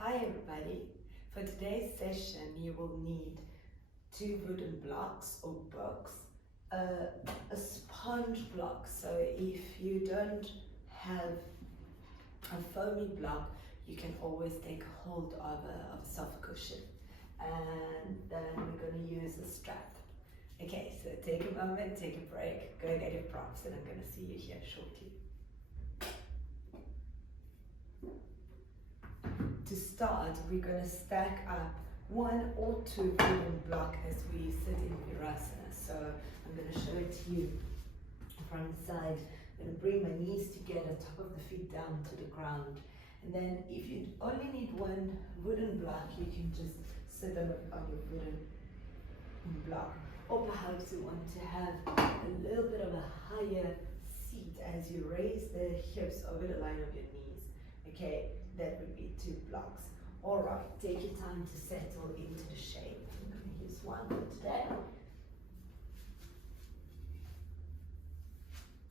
Hi everybody. For today's session you will need 2 wooden blocks or books, a sponge block, so if you don't have a foamy block you can always take hold of a soft cushion, and then we're going to use a strap. Okay, so take a moment, take a break, go get your props, and I'm going to see you here shortly. To start, we're going to stack up 1 or 2 wooden blocks as we sit in Virasana. So I'm going to show it to you from the side. I'm going to bring my knees together, top of the feet down to the ground. And then if you only need 1 wooden block, you can just sit on your wooden block. Or perhaps you want to have a little bit of a higher seat as you raise the hips over the line of your knees. Okay, that would be 2 blocks. All right, take your time to settle into the shape. I'm going to use 1 for today.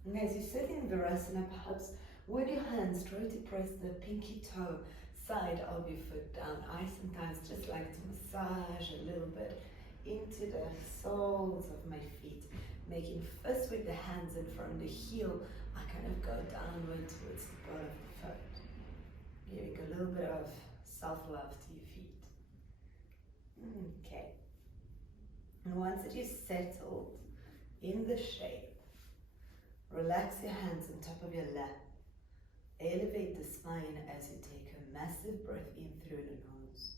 And as you sit in Virasana, perhaps with your hands, try to press the pinky toe side of your foot down. I sometimes just like to massage a little bit into the soles of my feet, making first with the hands, and from the heel, I kind of go downward towards the bottom of the foot. Giving a little bit of self-love to your feet. Okay. And once that you're settled in the shape, relax your hands on top of your lap. Elevate the spine as you take a massive breath in through the nose.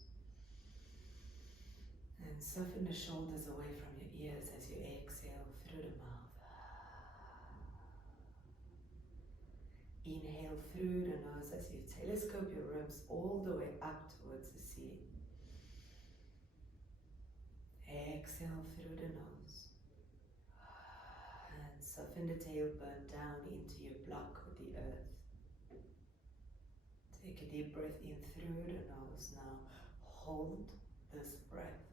And soften the shoulders away from your ears as you exhale through the mouth. Inhale through the nose as you telescope your ribs all the way up towards the ceiling. Exhale through the nose. And soften the tailbone down into your block with the earth. Take a deep breath in through the nose now. Hold this breath.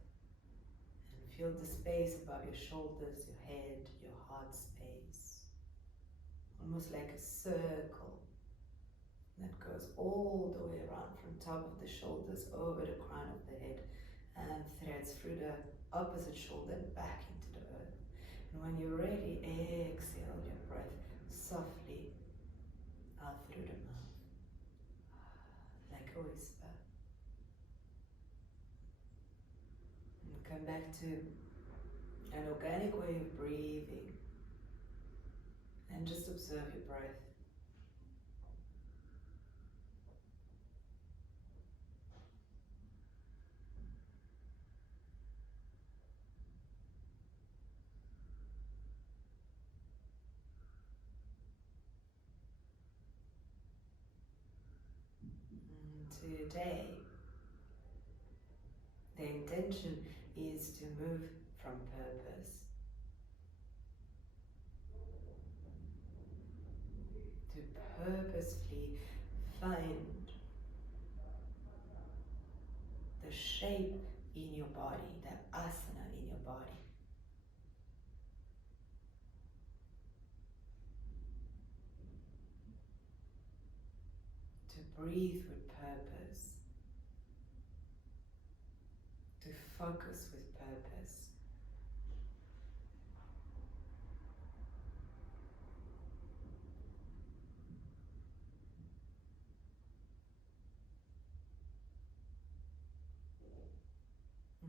And feel the space above your shoulders, your head, your heart space. Almost like a circle that goes all the way around from top of the shoulders over the crown of the head and threads through the opposite shoulder and back into the earth. And when you're ready, exhale your breath softly out through the mouth, like a whisper. And come back to an organic way of breathing. And just observe your breath. And today, the intention is to move from purpose to purposefully find the shape in your body, the asana in your body. To breathe with purpose. To focus with purpose.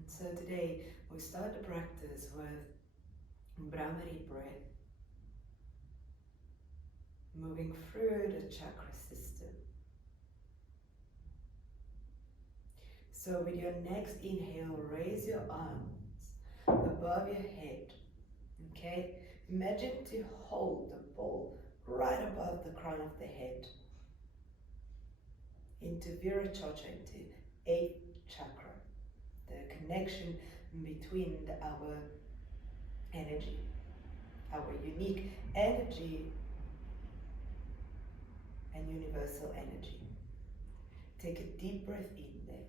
So today we start the practice with Brahmari breath, moving through the chakra system. So with your next inhale, raise your arms above your head. Okay? Imagine to hold the ball right above the crown of the head into Viracocha, into 8th chakra. The connection between our energy, our unique energy and universal energy. Take a deep breath in there.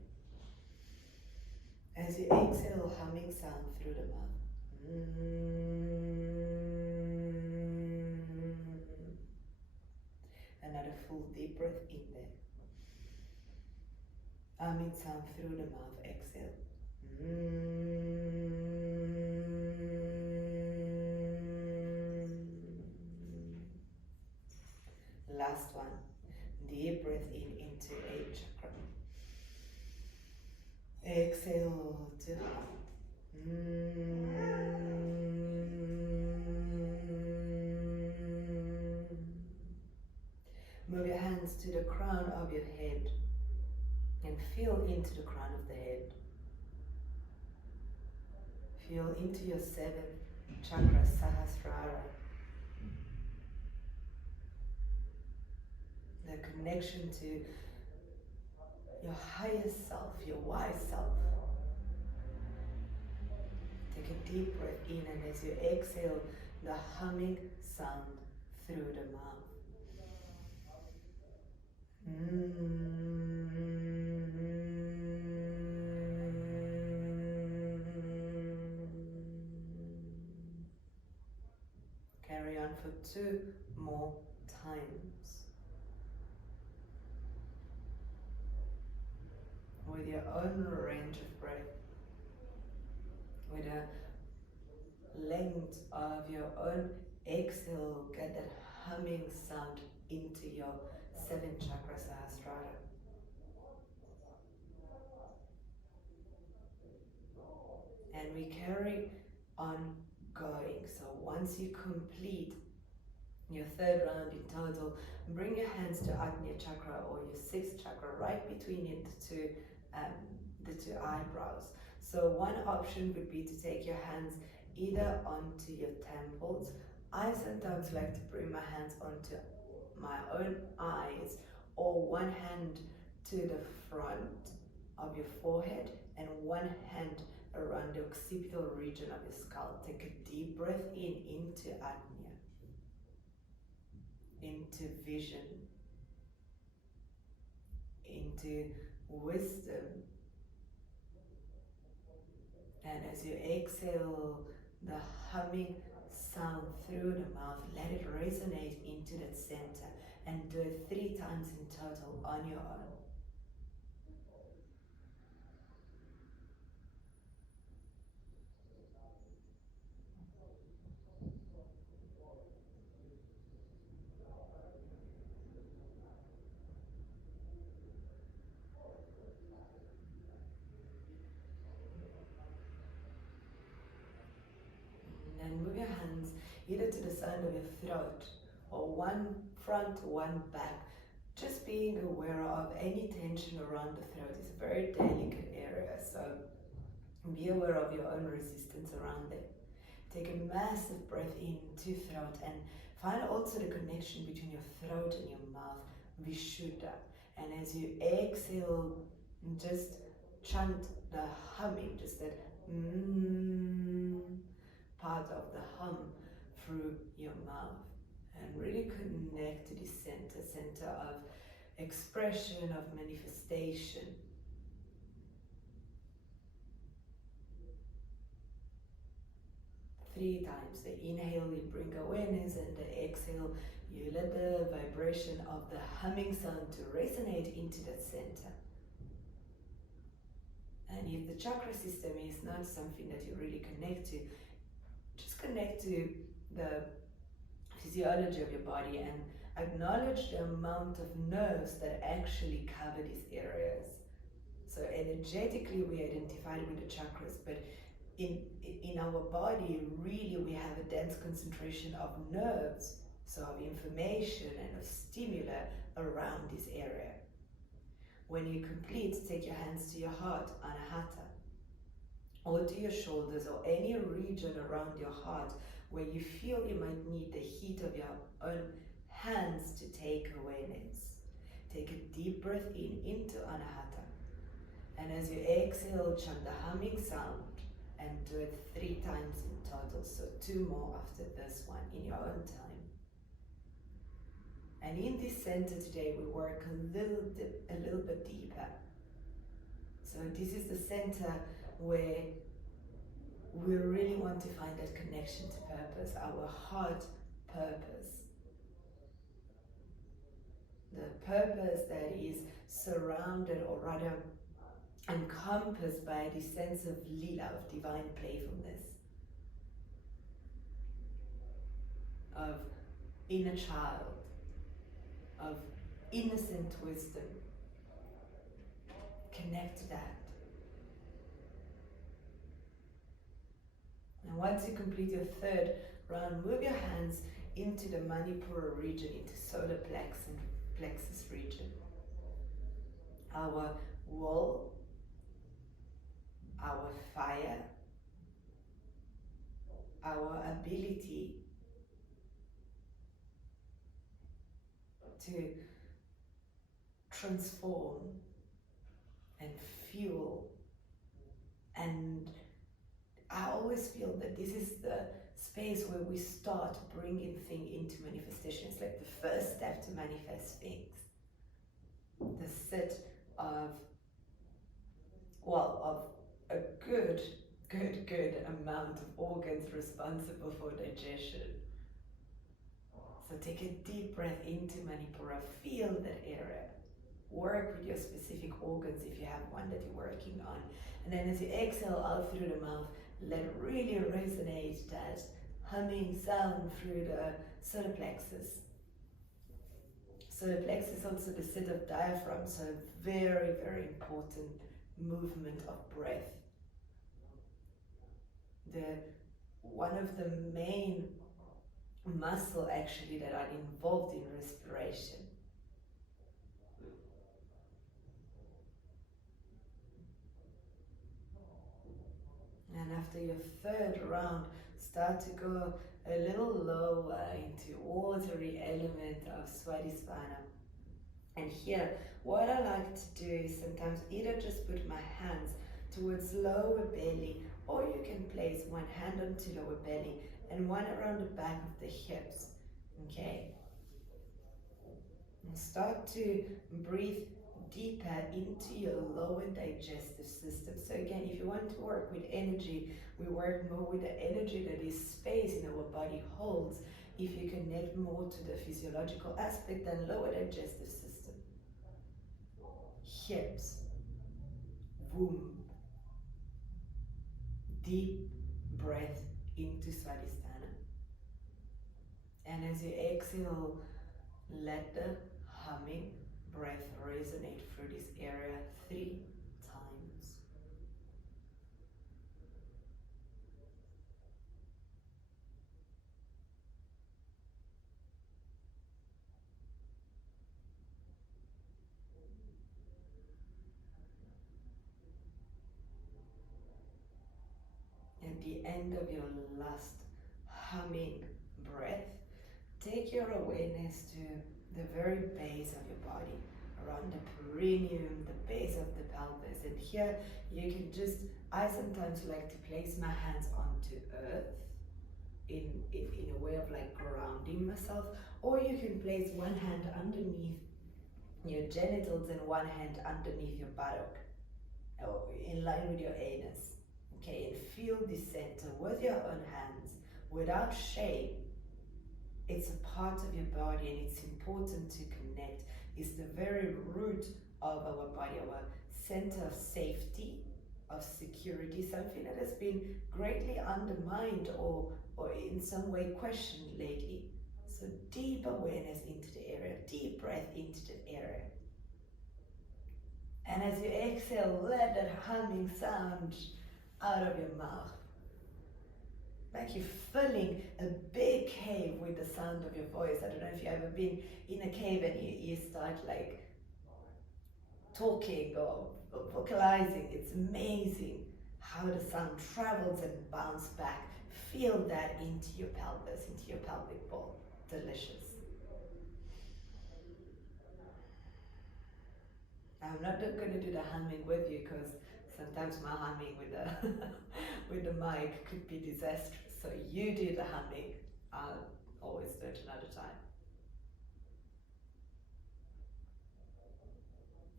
As you exhale, humming sound through the mouth. Another full deep breath in there. humming sound through the mouth. Exhale. Last one. Deep breath in into 8th chakra. Exhale to hum. Move your hands to the crown of your head and feel into the crown of the head. Feel into your 7th chakra, Sahasrara. The connection to your highest self, your wise self. Take a deep breath in, and as you exhale, the humming sound through the mouth. Carry on for 2 more times. With your own range of breath. With a length of your own exhale, get that humming sound into your 7th chakra, Sahasrara. And we carry on going. So once you complete your 3rd round in total, bring your hands to Ajna chakra or your 6th chakra, right between the two eyebrows. So one option would be to take your hands either onto your temples. I sometimes like to bring my hands onto my own eyes, or one hand to the front of your forehead and one hand around the occipital region of your skull. Take a deep breath in into Ajna, into vision, into wisdom. And as you exhale the humming sound through the mouth, let it resonate into that center, and do it 3 times in total on your own. And move your hands either to the side of your throat, or one front, one back. Just being aware of any tension around the throat. Is a very delicate area, so be aware of your own resistance around it. Take a massive breath into throat, and find also the connection between your throat and your mouth, Vishuddha. And as you exhale, just chant the humming, just that part of the hum through your mouth, and really connect to the center of expression, of manifestation. Three times. The inhale, you bring awareness, and the exhale, you let the vibration of the humming sound to resonate into that center. And if the chakra system is not something that you really connect to, just connect to the physiology of your body and acknowledge the amount of nerves that actually cover these areas. So energetically we identified with the chakras, but in our body, really we have a dense concentration of nerves, so of information and of stimuli around this area. When you complete, take your hands to your heart, Anahata, or to your shoulders, or any region around your heart where you feel you might need the heat of your own hands to take awareness. Take a deep breath in into Anahata, and as you exhale, chant the humming sound, and do it 3 times in total, so 2 more after this one in your own time. And in this center today, we work a little bit deeper. So this is the center where we really want to find that connection to purpose, our heart purpose. The purpose that is surrounded, or rather encompassed by this sense of lila, of divine playfulness, of inner child, of innocent wisdom. Connect to that. And once you complete your third round, move your hands into the Manipura region, into solar plexus region. Our wall, our fire, our ability to transform and fuel. And I always feel that this is the space where we start bringing things into manifestation. It's like the first step to manifest things. The set of, well, of a good amount of organs responsible for digestion. So take a deep breath into Manipura, feel that area. Work with your specific organs if you have one that you're working on. And then as you exhale out through the mouth, let it really resonate that humming sound through the solar plexus. Solar plexus is also the seat of diaphragm, so very, very important movement of breath. One of the main muscle actually that are involved in respiration. And after your third round, start to go a little lower into watery element of Swadhisthana. And here, what I like to do is sometimes either just put my hands towards lower belly, or you can place one hand onto lower belly and one around the back of the hips, okay? And start to breathe deeper into your lower digestive system. So again, if you want to work with energy, we work more with the energy that this space in our body holds. If you connect more to the physiological aspect, then lower digestive system, hips, womb, deep breath into Swadhisthana. And as you exhale, let the humming breath resonate through this area 3 times. At the end of your last humming breath, take your awareness to the very base of your body, around the perineum, the base of the pelvis. And here you can just, I sometimes like to place my hands onto earth in a way of like grounding myself, or you can place one hand underneath your genitals and one hand underneath your buttock, or in line with your anus. Okay, and feel the center with your own hands, without shame. It's a part of your body and it's important to connect. It's the very root of our body, our center of safety, of security, something that has been greatly undermined or in some way questioned lately. So deep awareness into the area, deep breath into the area. And as you exhale, let that humming sound out of your mouth. Like you're filling a big cave with the sound of your voice. I don't know if you've ever been in a cave and you start like talking or vocalizing. It's amazing how the sound travels and bounces back. Feel that into your pelvis, into your pelvic bowl. Delicious. I'm not going to do the humming with you because sometimes my humming with the with the mic could be disastrous. So you do the humming. I'll always do it another time.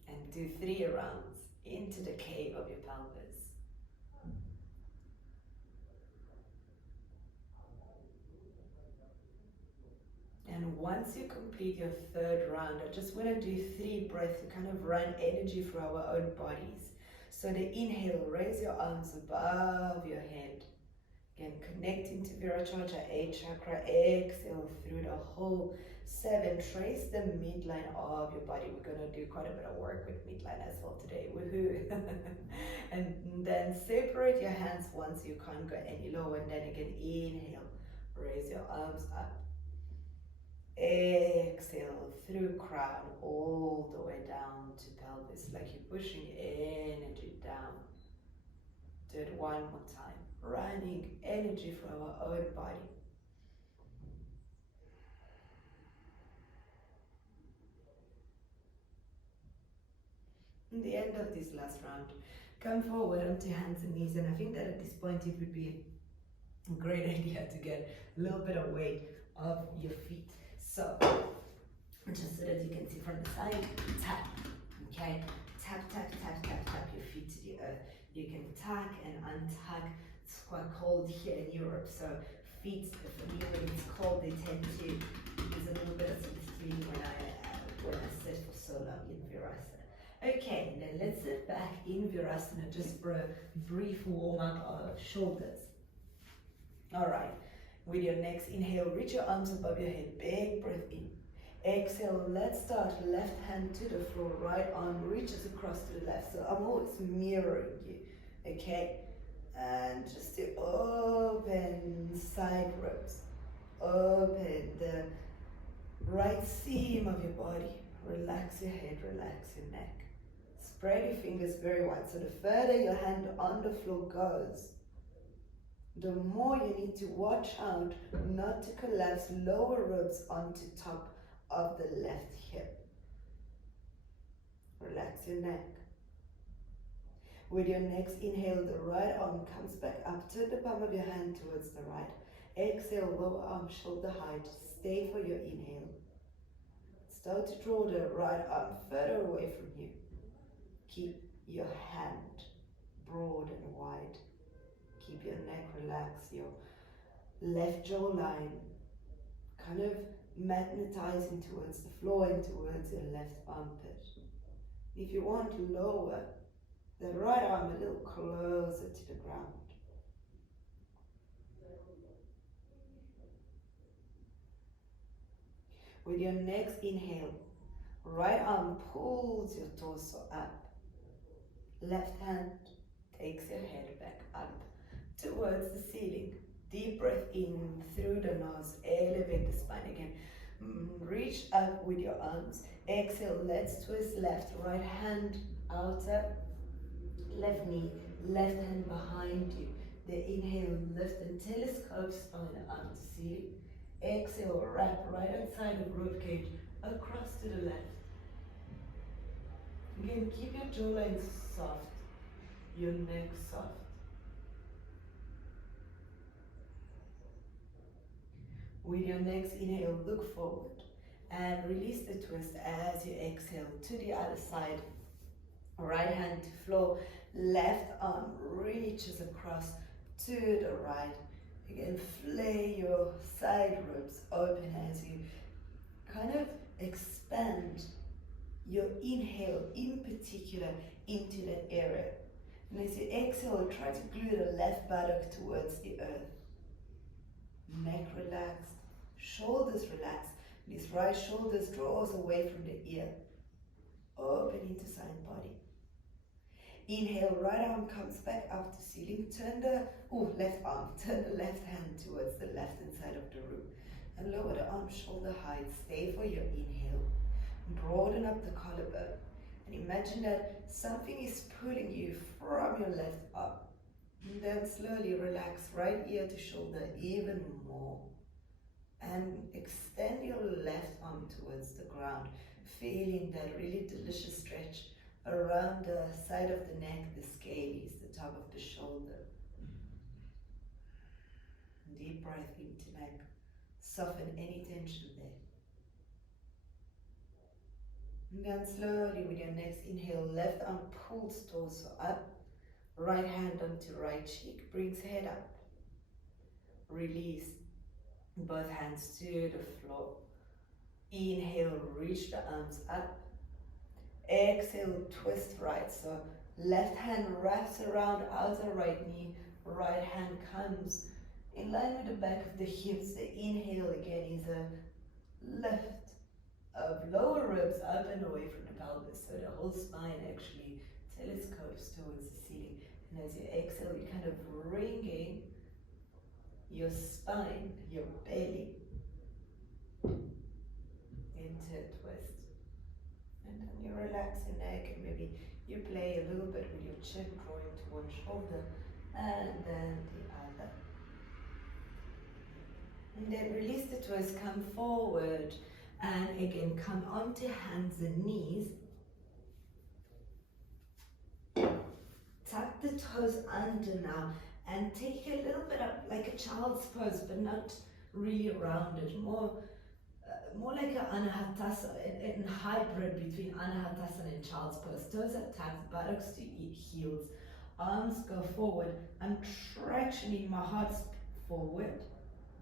And do 3 rounds into the cave of your pelvis. And once you complete your 3rd round, I just want to do 3 breaths to kind of run energy through our own bodies. So the inhale, raise your arms above your head. Again, connecting to Virachakra, 8th chakra. Exhale through the whole 7. Trace the midline of your body. We're going to do quite a bit of work with midline as well today. Woohoo! And then separate your hands once you can't go any lower. And then again, inhale. Raise your arms up. Exhale through crown all the way down to pelvis, like you're pushing energy down. Do it one more time. Running energy from our own body. In the end of this last round, come forward onto hands and knees, and I think that at this point it would be a great idea to get a little bit of weight of your feet. So, just so that you can see from the side, tap, okay? Tap, tap, tap, tap, tap your feet to the earth. You can tuck and untuck. It's quite cold here in Europe, so feet, for me, when it's cold, they tend to use a little bit of sensitivity when I sit for so long in Virasana. Okay, then let's sit back in Virasana just for a brief warm-up of shoulders. All right, with your next inhale, reach your arms above your head, big breath in. Exhale, let's start left hand to the floor, right arm reaches across to the left. So I'm always mirroring you, okay? And just to open side ribs, open the right seam of your body. Relax your head, relax your neck. Spread your fingers very wide. So the further your hand on the floor goes, the more you need to watch out not to collapse lower ribs onto top of the left hip. Relax your neck. With your next inhale, the right arm comes back up to the palm of your hand towards the right. Exhale, lower arm shoulder height. Stay for your inhale. Start to draw the right arm further away from you. Keep your hand broad and wide. Keep your neck relaxed, your left jawline kind of magnetizing towards the floor and towards your left armpit. If you want to lower the right arm a little closer to the ground. With your next inhale, right arm pulls your torso up. Left hand takes your head back up towards the ceiling. Deep breath in through the nose, elevate the spine again. Reach up with your arms. Exhale, let's twist left, right hand outer, left knee, left hand behind you. The inhale, lift and telescope spine up to ceiling. Exhale, wrap right hand side of ribcage across to the left. Again, keep your jawline soft, your neck soft. With your next inhale, look forward and release the twist as you exhale to the other side. Right hand to floor, left arm reaches across to the right. Again, flay your side ribs open as you kind of expand your inhale in particular into that area. And as you exhale, try to glue the left buttock towards the earth. Neck relaxed, shoulders relaxed. This right shoulder draws away from the ear. Open into side body. Inhale, right arm comes back up to ceiling. Turn the left arm, turn the left hand towards the left hand side of the room. And lower the arm shoulder height. Stay for your inhale. Broaden up the collarbone. And imagine that something is pulling you from your left up. And then slowly relax right ear to shoulder even more. And extend your left arm towards the ground, feeling that really delicious stretch around the side of the neck, the scales, the top of the shoulder. Deep breath into neck. Soften any tension there. And then slowly with your next inhale, left arm pulls torso up. Right hand onto right cheek, brings head up. Release both hands to the floor. Inhale, reach the arms up. Exhale, twist right. So Left hand wraps around outer right knee. Right hand comes in line with the back of the hips. The inhale again is a lift of lower ribs up and away from the pelvis. So the whole spine actually telescopes towards the ceiling. And as you exhale, you're kind of bringing your spine, your belly, into a twist. And then you relax your neck and maybe you play a little bit with your chin drawing to one shoulder and then the other. And then release the twist, come forward and again come onto hands and knees. Tuck the toes under now and take a little bit up like a child's pose, but not really rounded, more like an anahatasana, in hybrid between anahatasana and child's pose. Toes are tucked, buttocks to heels, arms go forward. I'm tractioning my heart forward,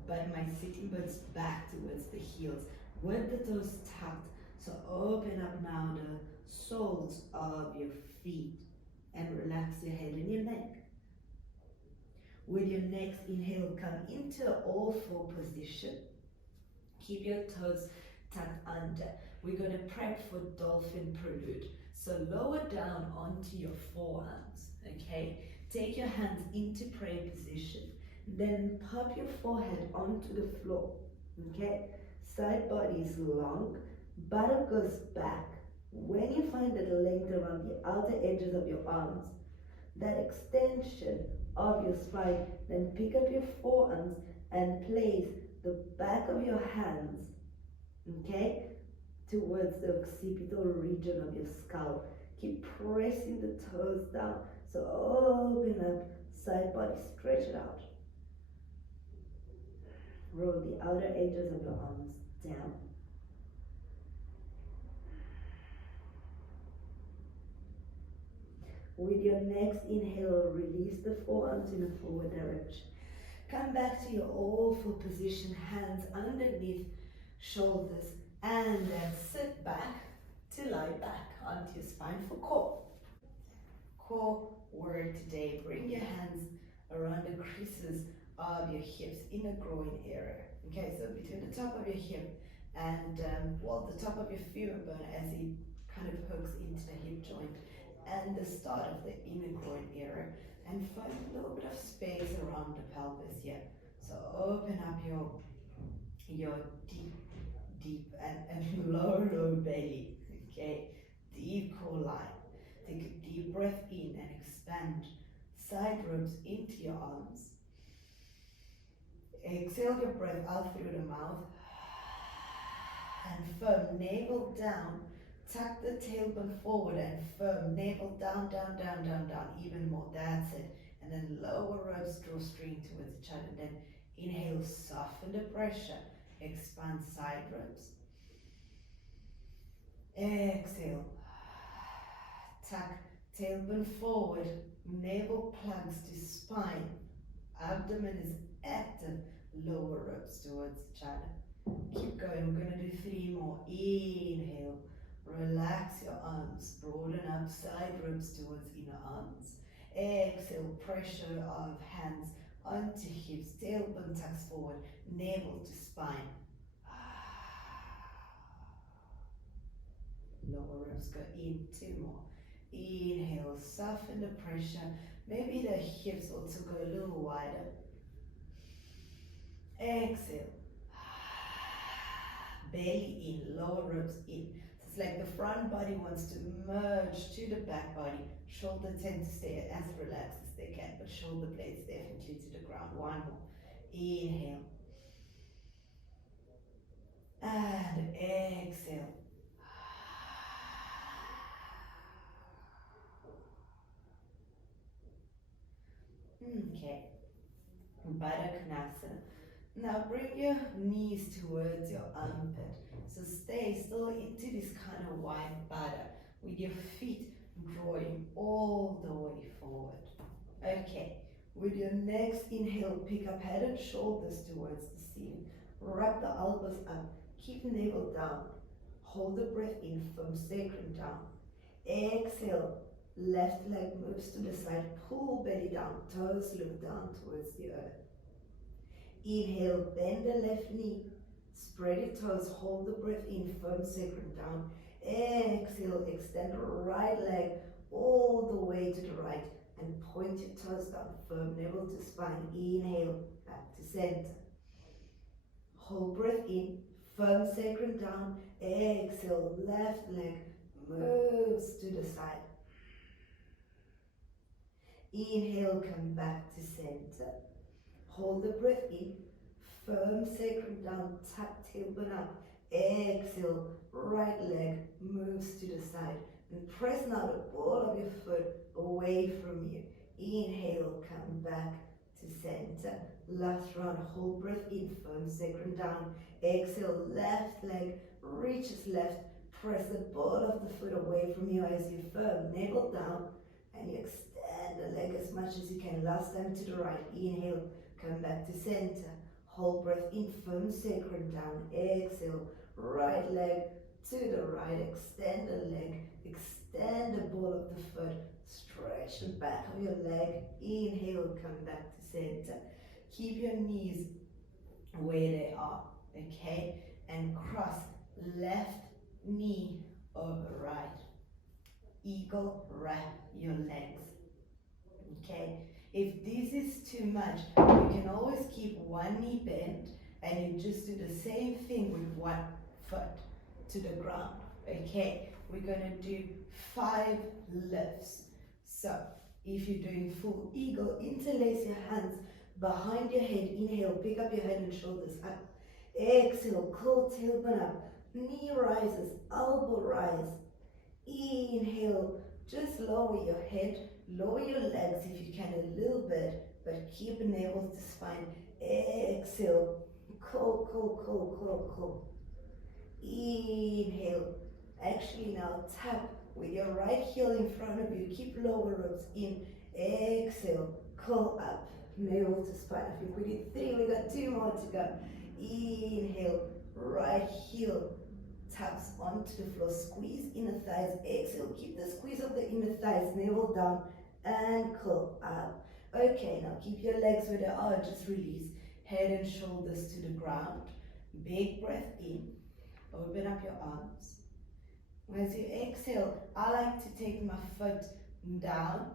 but my sitting bones back towards the heels with the toes tucked. So open up now the soles of your feet and relax your head and your neck. With your next inhale, come into all four position. Keep your toes tucked under. We're going to prep for dolphin prelude. So lower down onto your forearms, okay? Take your hands into prayer position. Then pop your forehead onto the floor, okay? Side body is long, buttock goes back. When you find the length around the outer edges of your arms, that extension of your spine, then pick up your forearms and place the back of your hands, okay, towards the occipital region of your skull. Keep pressing the toes down. So open up, side body, stretch it out. Roll the outer edges of your arms down. With your next inhale, release the forearms in a forward direction. Come back to your all four position, hands underneath shoulders, and then sit back to lie back onto your spine for core. Core work today. Bring your hands around the creases of your hips in the groin area. Okay, so between the top of your hip and the top of your femur bone as it kind of hooks into the hip joint and the start of the inner groin area, and find a little bit of space around the pelvis here. So open up your deep and low belly. Okay, deep core line. Take a deep breath in and expand side ribs into your arms. Exhale your breath out through the mouth and firm navel down. Tuck the tailbone forward and firm navel down, down, down, down, down, even more. That's it. And then lower ribs draw string towards each other. Then inhale, soften the pressure. Expand side ribs. Exhale. Tuck tailbone forward. Navel plugs to spine. Abdomen is active. Lower ribs towards each other. Keep going. We're going to do 3 more. Inhale. Relax your arms. Broaden up side ribs towards inner arms. Exhale. Pressure of hands onto hips. Tailbone tucks forward. Navel to spine. Lower ribs go in. 2 more. Inhale. Soften the pressure. Maybe the hips also go a little wider. Exhale. Belly in, lower ribs in. So it's like the front body wants to merge to the back body. Shoulder tend to stay as relaxed as they can, but shoulder blades definitely to the ground. 1 more. Inhale. And exhale. Okay. Baddha. Now bring your knees towards your armpit. So stay still into this kind of wide baddha with your feet drawing all the way forward. Okay. With your next inhale, pick up head and shoulders towards the ceiling. Wrap the elbows up. Keep navel down. Hold the breath in, firm sacrum down. Exhale. left leg moves to the side, pull belly down, toes look down towards the earth. Inhale, bend the left knee, spread your toes, hold the breath in, firm sacrum down. Exhale, extend the right leg all the way to the right and point your toes down, firm navel to spine. Inhale, back to center. Hold breath in, firm sacrum down. Exhale, left leg moves to the side. Inhale, come back to center. Hold the breath in, firm sacrum down, tap tailbone up. Exhale, right leg moves to the side. And press now the ball of your foot away from you. Inhale, come back to center. Last round, hold breath in, firm sacrum down. Exhale, left leg reaches left. Press the ball of the foot away from you as you firm, navel down, and you extend the leg as much as you can. Last time to the right. Inhale, come back to center. Hold breath in, firm sacrum down. Exhale, right leg to the right. Extend the leg. Extend the ball of the foot. Stretch the back of your leg. Inhale, come back to center. Keep your knees where they are, okay? And cross left knee over right. Eagle, wrap your legs, okay? If this is too much, you can always keep one knee bent and you just do the same thing with one foot to the ground, okay? We're gonna do 5 lifts. So, if you're doing full eagle, interlace your hands behind your head. Inhale, pick up your head and shoulders up. Exhale, curl tailbone up. Knee rises, elbow rise. Inhale, just lower your head, lower your legs if you can a little bit, but keep navel to spine. Exhale, curl, curl, curl, curl, curl. Inhale, actually now tap with your right heel in front of you, keep lower ribs in. Exhale, curl up, navel to spine. I think we did 3, we got 2 more to go. Inhale, right heel taps onto the floor, squeeze inner thighs. Exhale, keep the squeeze of the inner thighs, navel down and curl up. Okay, now keep your legs where they are, just release. Head and shoulders to the ground. Big breath in, open up your arms. As you exhale, I like to take my foot down,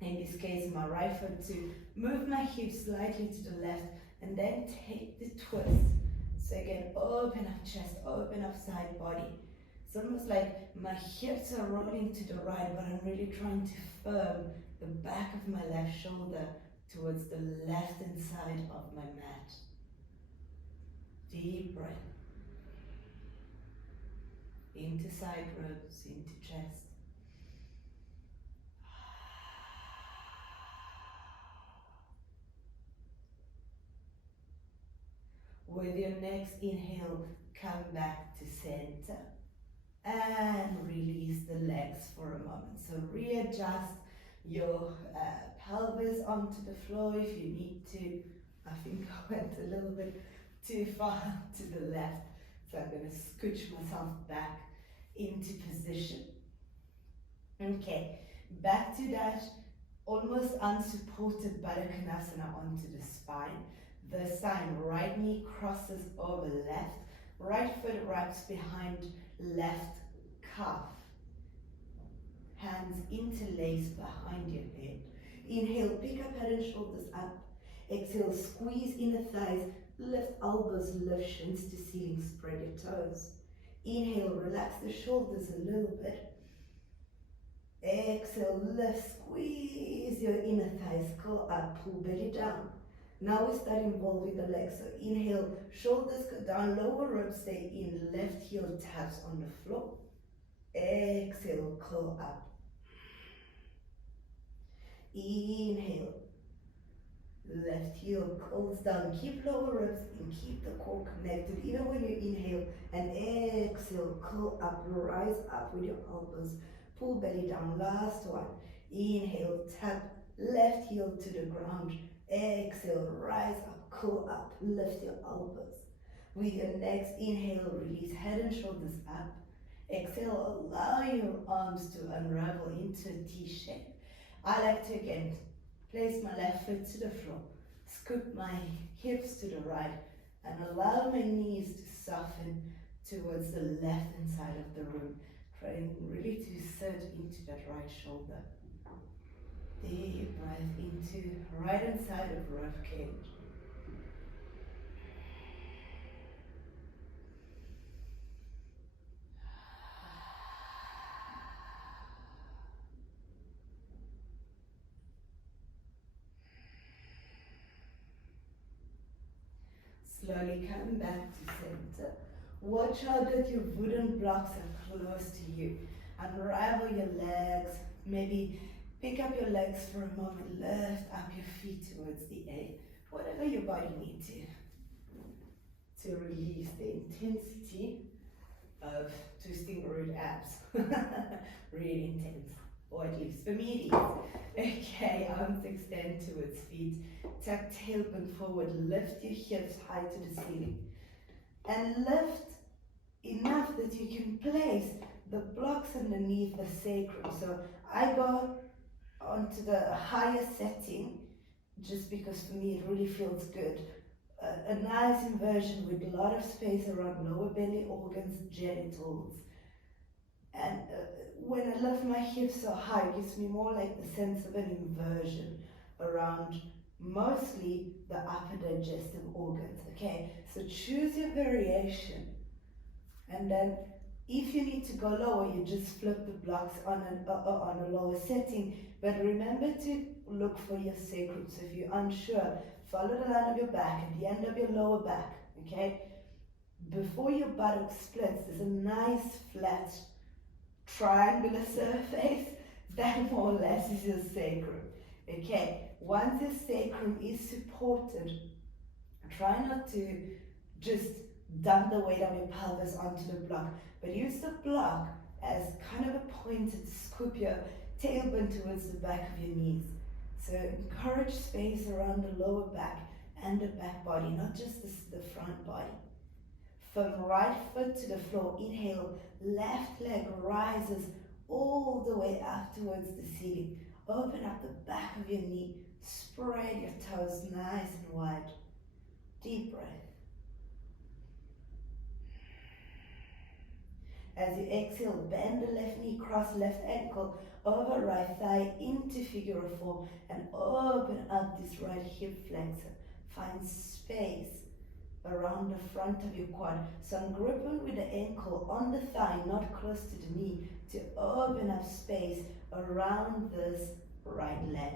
in this case my right foot, to move my hips slightly to the left and then take the twist. So again, open up chest, open up side body. It's almost like my hips are rolling to the right, but I'm really trying to firm the back of my left shoulder towards the left hand side of my mat. Deep breath. Into side ribs, into chest. With your next inhale, come back to center and release the legs for a moment. So readjust your pelvis onto the floor if you need to. I think I went a little bit too far to the left, so I'm going to scooch myself back into position. Okay, back to that almost unsupported Baddha onto the spine. This time, right knee crosses over left, right foot wraps behind left calf. Hands interlace behind your head. Inhale, pick up head and shoulders up. Exhale, squeeze inner thighs, lift elbows, lift shins to ceiling, spread your toes. Inhale, relax the shoulders a little bit. Exhale, lift, squeeze your inner thighs, curl up, pull belly down. Now we start involving the legs. So inhale, shoulders go down, lower ribs stay in, left heel taps on the floor. Exhale, curl up. Inhale, left heel curls down, keep lower ribs in, keep the core connected even when you inhale, and exhale, curl up, rise up with your elbows, pull belly down. Last one. Inhale, tap left heel to the ground. Exhale, rise up, curl up, lift your elbows. With your next inhale, release head and shoulders up. Exhale, allow your arms to unravel into a T shape. I like to again place my left foot to the floor, scoop my hips to the right, and allow my knees to soften towards the left hand side of the room, trying really to sit into that right shoulder. Deep breath into right hand side of rib cage. Slowly come back to center. Watch out that your wooden blocks are close to you. Unravel your legs. Maybe pick up your legs for a moment. Lift up your feet towards the air. Whatever your body needs to release the intensity of twisting root abs. Really intense. Or at least for me it is. Okay, arms extend towards feet. Tuck tailbone forward. Lift your hips high to the ceiling. And lift enough that you can place the blocks underneath the sacrum. So I go onto the higher setting just because for me it really feels good. A nice inversion with a lot of space around lower belly organs, genitals. And when I lift my hips so high, it gives me more like the sense of an inversion around mostly the upper digestive organs. Okay, so choose your variation, and then if you need to go lower, you just flip the blocks on a lower setting. But remember to look for your sacrum. So if you're unsure, follow the line of your back at the end of your lower back. Okay, before your buttock splits, there's a nice flat triangular surface. That more or less is your sacrum. Okay, once your sacrum is supported, try not to just dump the weight of your pelvis onto the block, but use the block as kind of a pointed scoop your tailbone towards the back of your knees. So encourage space around the lower back and the back body, not just the front body. From right foot to the floor, inhale, left leg rises all the way up towards the ceiling. Open up the back of your knee, spread your toes nice and wide. Deep breath. As you exhale, bend the left knee, cross left ankle over right thigh into figure of four, and open up this right hip flexor. Find space around the front of your quad. So I'm gripping with the ankle on the thigh, not close to the knee, to open up space around this right leg.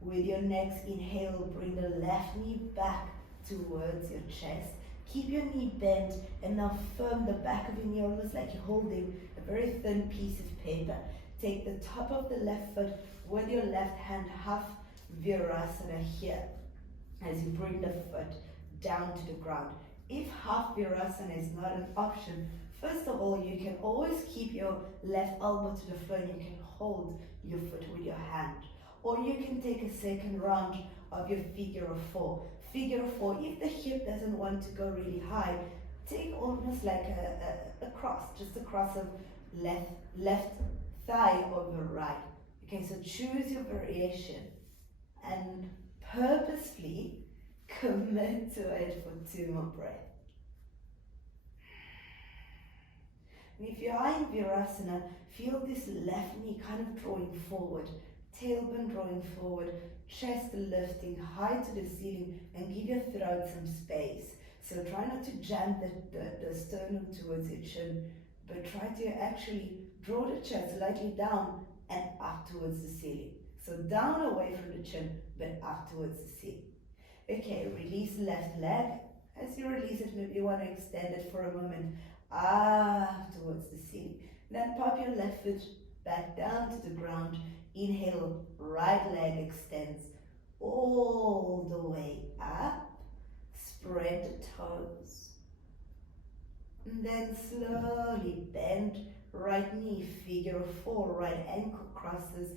With your next inhale, bring the left knee back towards your chest. Keep your knee bent and now firm the back of your knee, almost like you're holding a very thin piece of paper. Take the top of the left foot with your left hand, half virasana here, as you bring the foot down to the ground. If half virasana is not an option, first of all, you can always keep your left elbow to the floor and you can hold your foot with your hand. Or you can take a second round of your figure of four. Figure of four, if the hip doesn't want to go really high, take almost like a cross, just a cross of left thigh over right. Okay, so choose your variation and purposefully commit to it for 2 more breaths. And if you are in Virasana, feel this left knee kind of drawing forward, tailbone drawing forward, chest lifting high to the ceiling, and give your throat some space. So try not to jam the sternum towards your chin, but try to actually draw the chest slightly down and up towards the ceiling. So down away from the chin, but up towards the ceiling. Okay, release left leg. As you release it, maybe you want to extend it for a moment up towards the ceiling. Then pop your left foot back down to the ground. Inhale, right leg extends all the way up. Spread the toes. And then slowly bend right knee, figure of four, right ankle crosses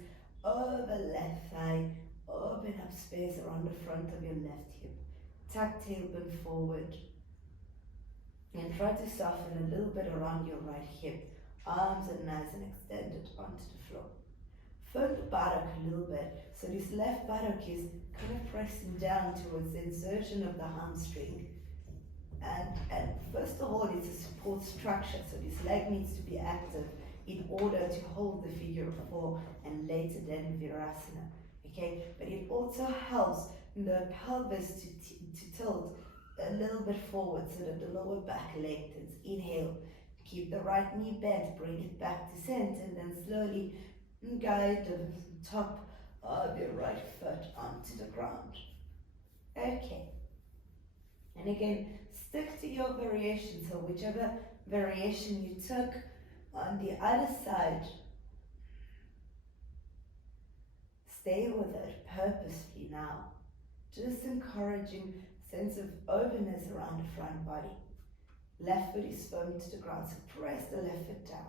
over left thigh. Open up space around the front of your left hip. Tuck tailbone forward. And try to soften a little bit around your right hip. Arms are nice and extended onto the floor. Firm the buttock a little bit. So this left buttock is kind of pressing down towards the insertion of the hamstring. And first of all, it's a support structure. So this leg needs to be active in order to hold the figure of 4 and later then Virasana. Okay, but it also helps the pelvis to tilt a little bit forward so that the lower back lengthens. Inhale, keep the right knee bent, bring it back to center, and then slowly guide the top of your right foot onto the ground. Okay, and again, stick to your variation. So whichever variation you took on the other side, stay with it purposefully now. Just encouraging sense of openness around the front body. Left foot is firm to the ground, so press the left foot down.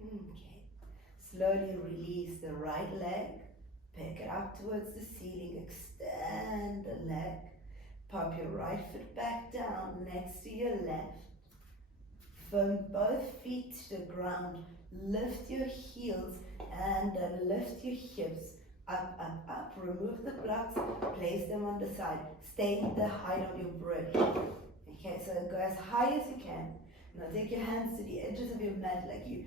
Okay. Slowly release the right leg. Pick it up towards the ceiling. Extend the leg. Pop your right foot back down next to your left. Firm both feet to the ground. Lift your heels and then lift your hips. Up, up, up. Remove the blocks. Place them on the side. Stay the height of your bridge. Okay, so go as high as you can. Now take your hands to the edges of your mat like you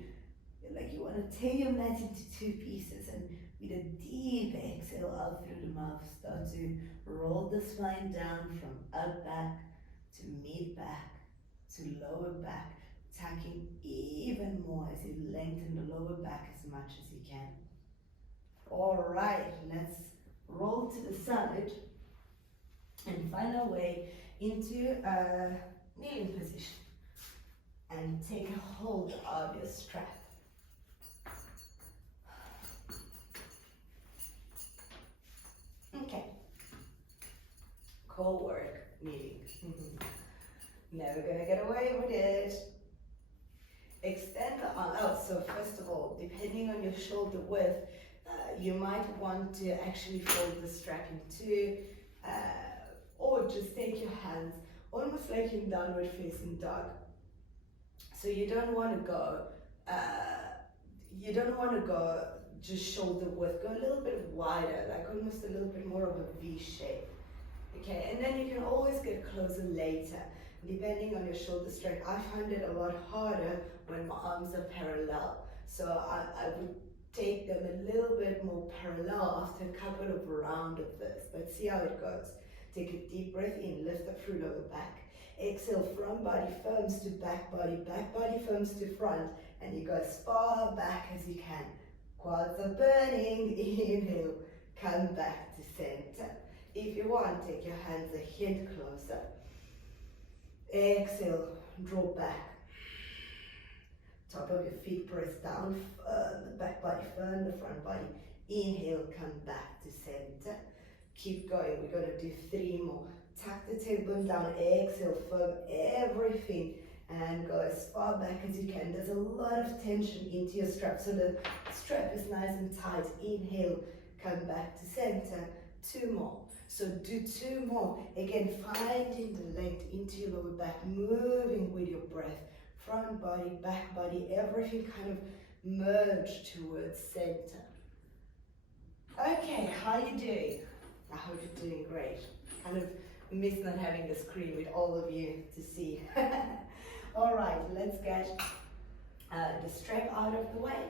want to tear your mat into 2 pieces, and with a deep exhale out through the mouth, start to roll the spine down from up back to mid back to lower back, tucking even more as you lengthen the lower back as much as you can. All right, let's roll to the side and find our way into a kneeling position and take a hold of your strap. Okay. Core work, kneeling. Never gonna get away with it. Extend the arm out. So first of all, depending on your shoulder width, you might want to actually fold the strap in 2, or just take your hands almost like in downward facing dog. So you don't want to go just shoulder width. Go a little bit wider, like almost a little bit more of a V shape. Okay, and then you can always get closer later, depending on your shoulder strength. I find it a lot harder when my arms are parallel. So I would take them a little bit more parallel after a couple of rounds of this. Let's see how it goes. Take a deep breath in, lift up through lower back. Exhale, front body firms to back body firms to front, and you go as far back as you can. Quads are burning. Inhale, come back to center. If you want, take your hands a hint closer. Exhale, draw back. Top of your feet press down, the back body firm, the front body. Inhale, come back to center. Keep going, we're going to do 3 more. Tuck the tailbone down, exhale, firm everything, and go as far back as you can. There's a lot of tension into your strap, so the strap is nice and tight. Inhale, come back to center. 2 more. So do 2 more. Again, finding the length into your lower back, moving with your breath. Front body, back body, everything kind of merge towards center. Okay, how are you doing? I hope you're doing great. Kind of miss not having a screen with all of you to see. All right, let's get the strap out of the way,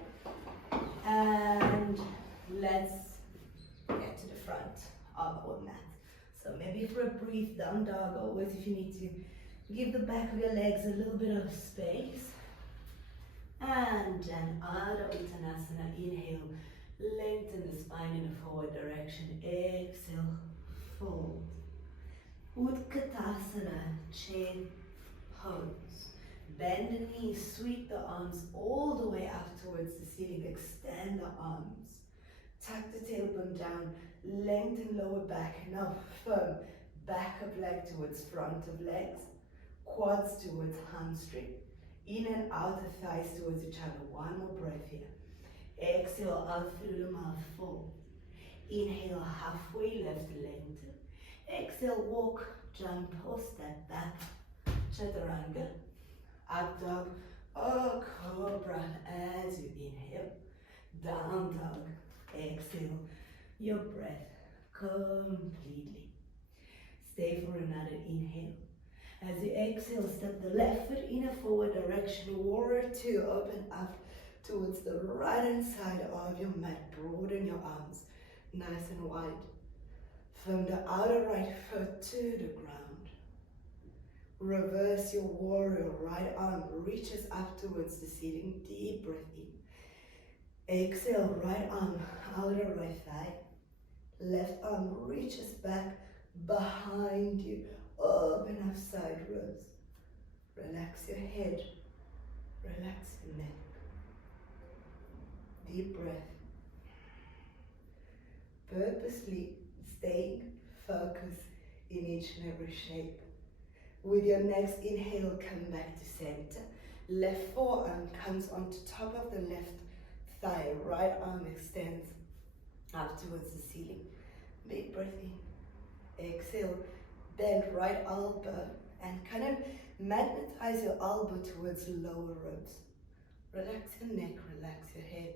and let's get to the front of our mat. So maybe for a brief down dog, always if you need to give the back of your legs a little bit of space. And then Adho Uttanasana, inhale, lengthen the spine in a forward direction. Exhale, fold. Utkatasana, chain pose. Bend the knees, sweep the arms all the way up towards the ceiling. Extend the arms. Tuck the tailbone down, lengthen lower back. Now firm, back of leg towards front of legs. Quads towards hamstring. In and out the thighs towards each other. One more breath here. Exhale out through the mouth, fold. Inhale, halfway lift, lengthen. Exhale, walk, jump or step back. Chaturanga. Up dog or cobra as you inhale. Down dog. Exhale your breath completely. Stay for another inhale. As you exhale, step the left foot in a forward direction. Warrior two, open up towards the right hand side of your mat. Broaden your arms, nice and wide. From the outer right foot to the ground. Reverse your warrior. Right arm reaches up towards the ceiling. Deep breath in. Exhale, right arm, outer right thigh. Left arm reaches back behind you. Open up side ribs. Relax your head. Relax your neck. Deep breath. Purposely staying focused in each and every shape. With your next inhale, come back to center. Left forearm comes onto top of the left thigh. Right arm extends up towards the ceiling. Big breath in. Exhale. Bend right elbow and kind of magnetize your elbow towards lower ribs. Relax your neck, relax your head.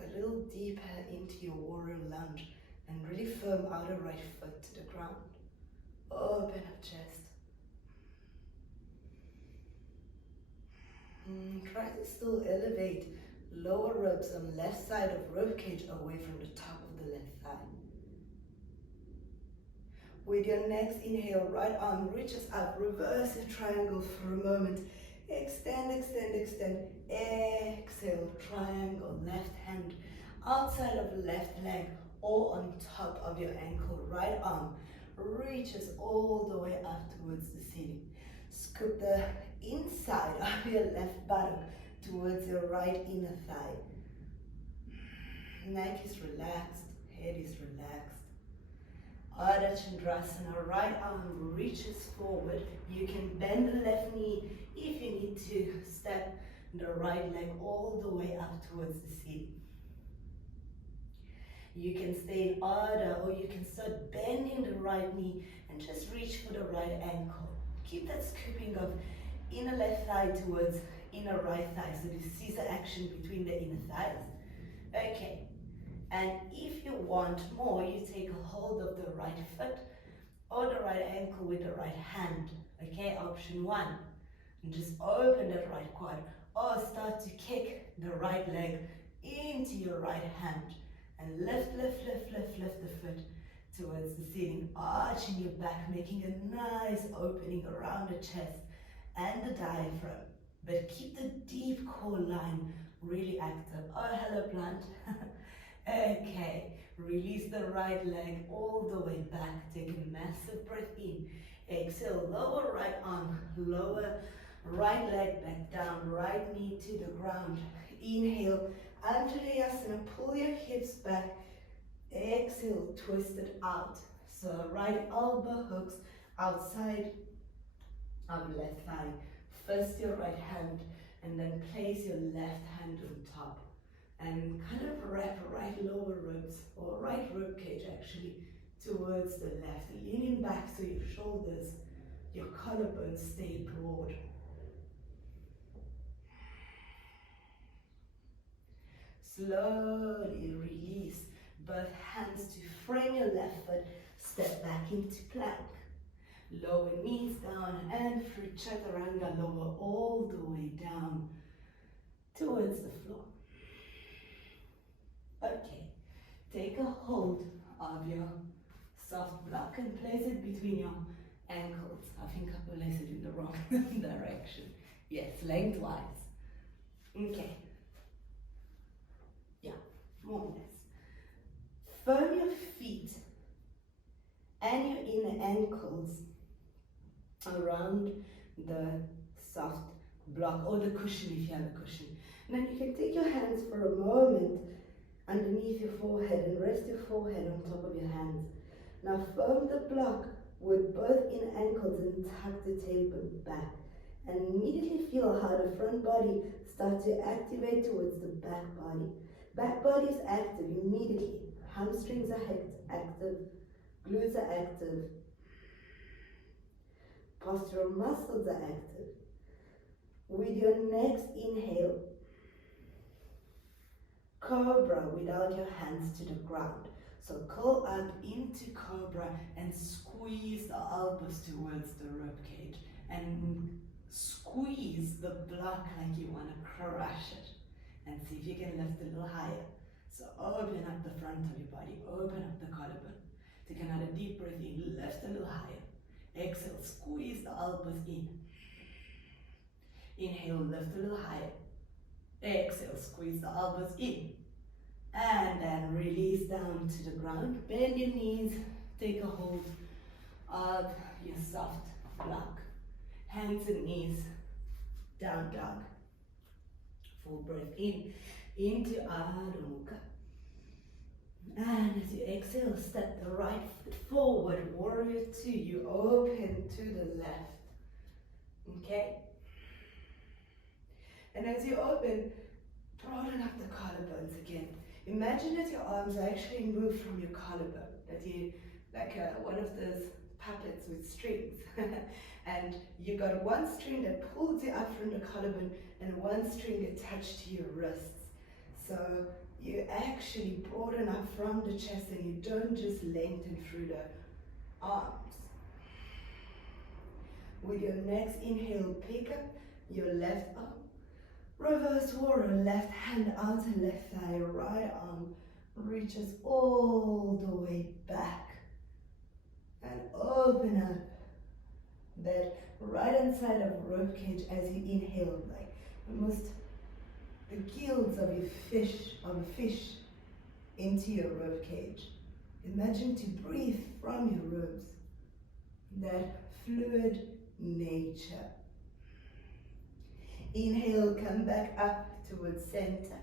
A little deeper into your warrior lunge and really firm outer right foot to the ground. Open up chest. Try to still elevate lower ribs on left side of rib cage away from the top of the left thigh. With your next inhale, right arm reaches up, reverse your triangle for a moment. Extend, extend, extend. Exhale, triangle, left hand outside of left leg or on top of your ankle. Right arm reaches all the way up towards the ceiling. Scoop the inside of your left buttock towards your right inner thigh. Neck is relaxed, head is relaxed. Ardha Chandrasana, right arm reaches forward. You can bend the left knee if you need to. Step the right leg all the way up towards the ceiling. You can stay in Ardha, or you can start bending the right knee and just reach for the right ankle. Keep that scooping of inner left thigh towards inner right thigh, so this scissor action between the inner thighs. Okay. And if you want more, you take a hold of the right foot or the right ankle with the right hand. Okay, option one. And just open that right quad. Or start to kick the right leg into your right hand. And lift, lift, lift, lift, lift the foot towards the ceiling. Arching your back, making a nice opening around the chest and the diaphragm. But keep the deep core line really active. Oh, hello, plant. Okay, release the right leg all the way back. Take a massive breath in. Exhale, lower right arm, lower right leg back down, right knee to the ground. Inhale, Anjalayasana, pull your hips back. Exhale, twist it out. So right elbow hooks outside of left thigh. First your right hand and then place your left hand on top. And kind of wrap right lower ribs, or right rib cage actually, towards the left. Leaning back so your shoulders, your collarbones stay broad. Slowly release both hands to frame your left foot. Step back into plank. Lower knees down and for Chaturanga, lower all the way down towards the floor. Okay, take a hold of your soft block and place it between your ankles. I think I placed it in the wrong direction. Yes, lengthwise. Okay. Yeah, more or less. Firm your feet and your inner ankles around the soft block or the cushion if you have a cushion. And then you can take your hands for a moment underneath your forehead and rest your forehead on top of your hands. Now firm the block with both inner ankles and tuck the tailbone back. And immediately feel how the front body starts to activate towards the back body. Back body is active immediately. Hamstrings are active, glutes are active, postural muscles are active. With your next inhale, cobra without your hands to the ground. So curl up into cobra and squeeze the elbows towards the ribcage and squeeze the block like you want to crush it. And see if you can lift a little higher. So open up the front of your body, open up the collarbone. Take another deep breath in, lift a little higher. Exhale, squeeze the elbows in. Inhale, lift a little higher. Exhale, squeeze the elbows in. And then release down to the ground. Bend your knees, take a hold of your soft block. Hands and knees, down dog. Full breath in, into Adho Mukha. And as you exhale, step the right foot forward, warrior two. You open to the left. Okay? And as you open, broaden up the collarbones again. Imagine that your arms actually move from your collarbone, that you, like one of those puppets with strings. And you got one string that pulls you up from the collarbone and one string attached to your wrists. So you actually broaden up from the chest and you don't just lengthen through the arms. With your next inhale, pick up your left arm. Reverse warrior, left hand out to left thigh, right arm reaches all the way back. And open up that right hand side of ribcage as you inhale, like almost the gills of a fish into your ribcage. Imagine to breathe from your ribs, that fluid nature. Inhale, come back up towards center.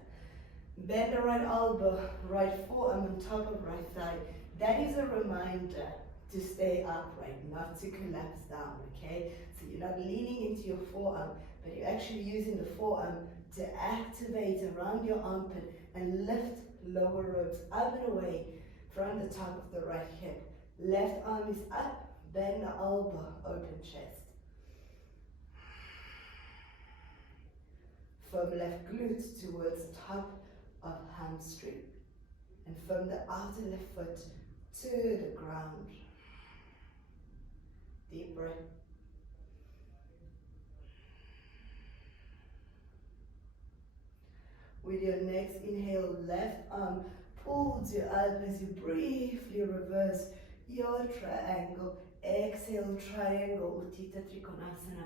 Bend the right elbow, right forearm on top of right thigh. That is a reminder to stay upright, not to collapse down, okay? So you're not leaning into your forearm, but you're actually using the forearm to activate around your armpit and lift lower ribs up and away from the top of the right hip. Left arm is up, bend the elbow, open chest. From left glute towards top of hamstring. And from the outer left foot to the ground. Deep breath. With your next inhale, left arm pulls you up as you briefly reverse your triangle. Exhale, triangle, Uttita Trikonasana.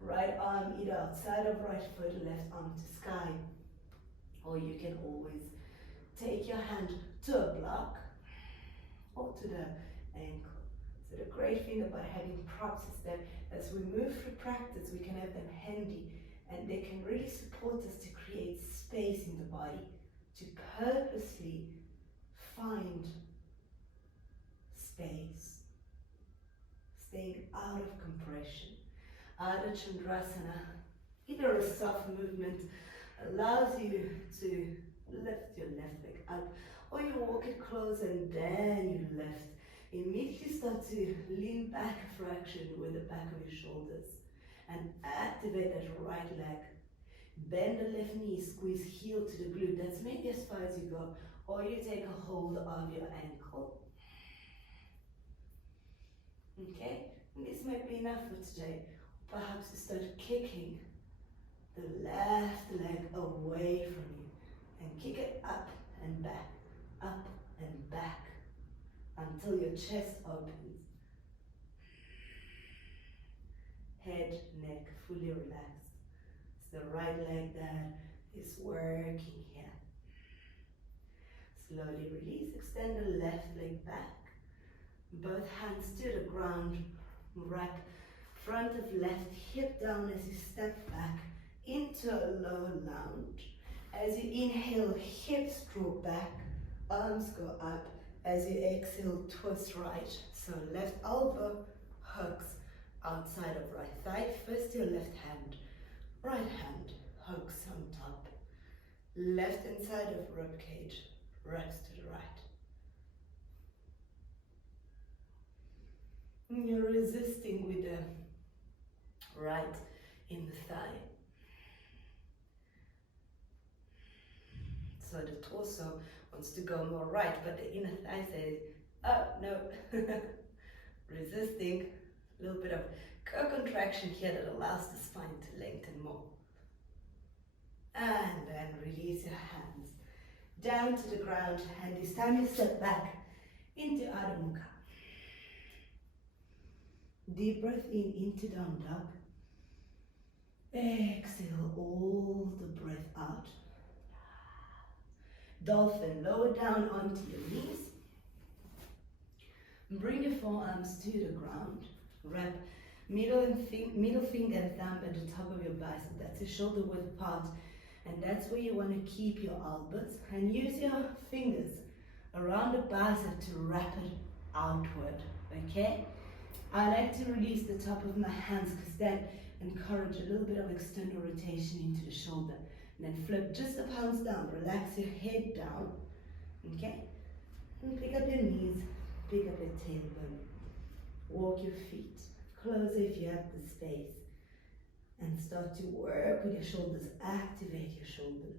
Right arm either outside of right foot, left arm to sky. Or you can always take your hand to a block or to the ankle. So the great thing about having props is that as we move through practice, we can have them handy and they can really support us to create space in the body, to purposely find space, staying out of compression. Adho Chandrasana, either a soft movement, allows you to lift your left leg up, or you walk it close and then you lift. Immediately start to lean back a fraction with the back of your shoulders and activate that right leg. Bend the left knee, squeeze heel to the glute. That's maybe as far as you go, or you take a hold of your ankle. Okay, and this might be enough for today. Perhaps you start kicking the left leg away from you and kick it up and back until your chest opens. Head, neck, fully relaxed. It's the right leg that is working here. Slowly release, extend the left leg back. Both hands to the ground, wrap front of left hip down as you step back into a low lounge. As you inhale, hips draw back, arms go up. As you exhale, twist right. So left elbow hooks outside of right thigh. First your left hand, right hand hooks on top. Left inside of rib cage, wraps to the right. And you're resisting with the right in the thigh. So the torso wants to go more right, but the inner thigh says, oh no. Resisting, a little bit of co-contraction here that allows the spine to lengthen more. And then release your hands down to the ground, and this time you step back into Adho Mukha. Deep breath in into down dog. Exhale all the breath out. Dolphin, lower down onto your knees. Bring your forearms to the ground. Wrap middle finger and thumb at the top of your bicep. That's your shoulder width apart. And that's where you want to keep your elbows. And use your fingers around the bicep to wrap it outward. Okay? I like to release the top of my hands because that encourages a little bit of external rotation into the shoulder. And then flip just the palms down. Relax your head down. Okay? And pick up your knees. Pick up your tailbone. Walk your feet closer if you have the space. And start to work with your shoulders. Activate your shoulders.